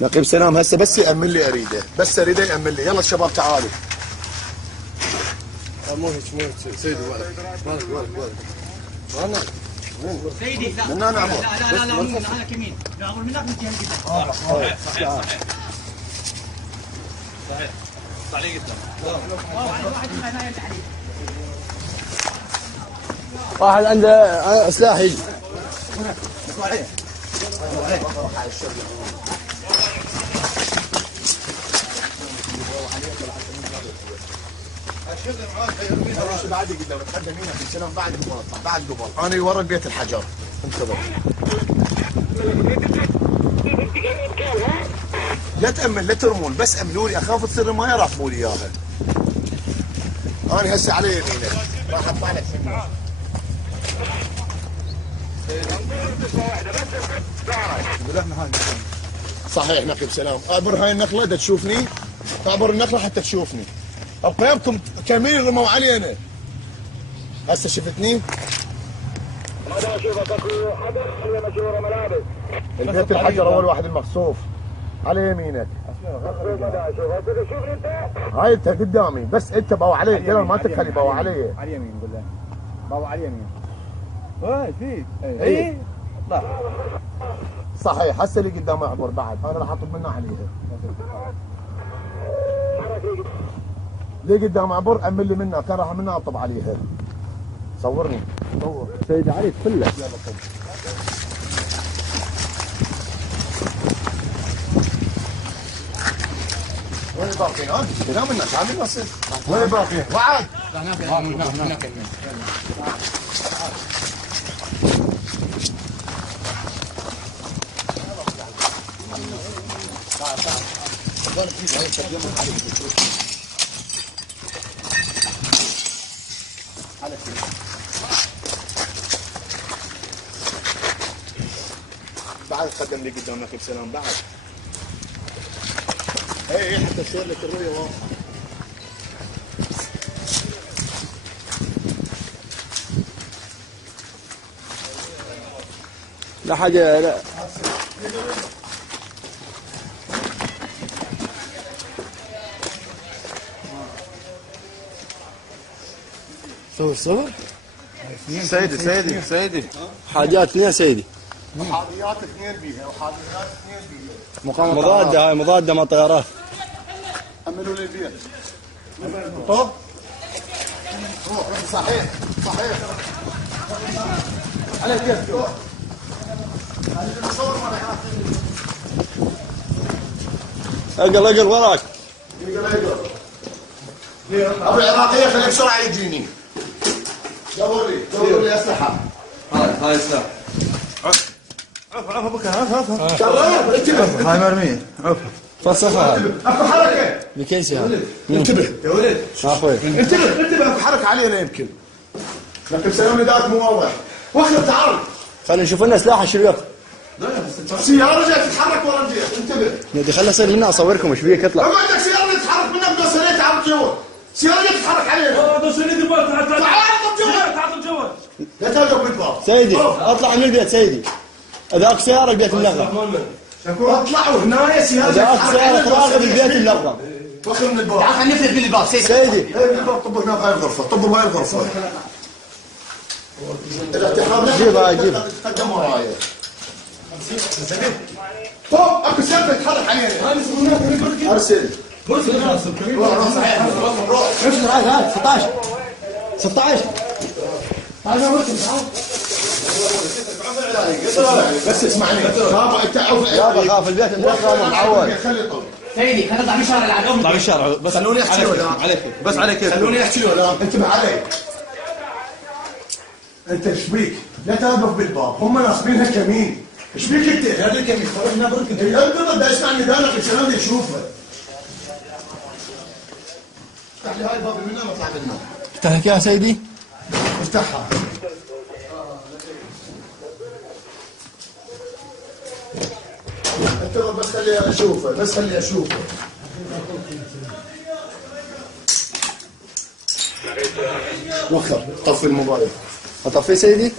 نقيب سلام هسه بس يأمن لي اريده، بس اريده يأمن لي. يلا الشباب تعالوا. مو هيك سيدي ولك انا سيدي لا من انا عمر. لا انا كمين نعمر منك من جهه القدام. صحيح عليه واحد عنده سلاح يجي. بعد قدام تقدم هنا في السلام بعد المقطع بعد قبل. انا ورا بيت الحجر. انتظر. لا تأمن لا ترمون، بس أمنوا لي، أخاف تصير المايه راكبوا لي إياها. أنا هسه على يمينك راح أطلع لك منه. صحيح نقيب سلام. أعبر هاي النقلة دا تشوفني؟ تعبر النقلة حتى تشوفني. أبقيابكم كاملين رموا علينا. هسه شفتني؟ هذا اشوفك اكو حدث ولا مشهور ملابس. البيت الحجر أول واحد المقصوف. على يمينك. شوفني انت. هاي انت قدامي، بس انت باو علي، قال ما تخلي باو علي. على اليمين قول له باو على اليمين. هاي فيك اي لا صحيح. هسه اللي قدامي اعبر بعد، انا راح اطلب منه عليها. اللي قدام اعبر امل لي منها، كان راح منها اطلب عليها. صورني صور سيدي علي تفله. يلا طب. وين الباقيين؟ ها؟ منك عامل نص. وين الباقيين؟ وعد. هناك بعد قدم لي قدامك بسلام بعد. اي حتى تصير لك الرؤيه واضحه. لا حاجه لا صور سيدي حاجات اثنين سيدي. حاضيات اثنين بيها وحاضيات اثنين بيها. مضاده هاي مضاده مع طيارات. أمنوا لي البيت. طب صحيح على البيت. اقل وراك. ابو العراقيه خليه بسرعه يجيني. دور لي اسلحه. هاي سلاح. عف بك شرف انتبه. هاي مرميه فصفها اكو حركه. بكيسي هذا. انتبه يا ولد. اخوي انتبه اكو حركه علينا يمكن. لكن سلام نداك مو واضح. وخر تعال. خلينا نشوف لنا سلاح الشباب. سياره جايه تتحرك ورا البيت. انتبه. ندي خلنا اصير منها اصوركم ايش بيك اطلع. ما عندك سياره تتحرك منك بدوسريه تعال جوا. سياره جايه تتحرك علينا. دوسني دبر تعال تعال جوا. لا تلقى بالباب. سيدي اطلع من البيت سيدي. اذاك سياره البيت ملغم. اطلعوا هنا سياره اذاك سياره تراقب البيت ملغم. فخر من الباب. تعال خلينا نفلت من الباب سيدي ايه الباب. طب هنا بهاي الغرفه. طب بهاي الغرفه. جيبها تقدم وراي. طب اكو سياره تتحرك علينا. ارسل. روح صحيح. روح. ايش هاي 16 بس اسمعني. بابا انت يابا خاف البيت ملغم معود. خلي يطول. سيدي خلينا نطلع من الشارع العدو. طلع بالشارع بس خلوني احكي له الان. عليك بس عليك خلوني احكي له الان. انتبه علي. انت ايش بيك؟ لا توقف بالباب، هم ناصبينها كمين. ايش بيك انت؟ هذا الكمين خرجنا بركض. انت بدي اسمع ندانك الكلام اللي يشوفه. افتح لي هاي الباب من هنا واطلع منه. افتح لك يا سيدي. افتحها. انتظر بس خلي اشوفه. وخر طفي الموبايل. اطفي سيدي.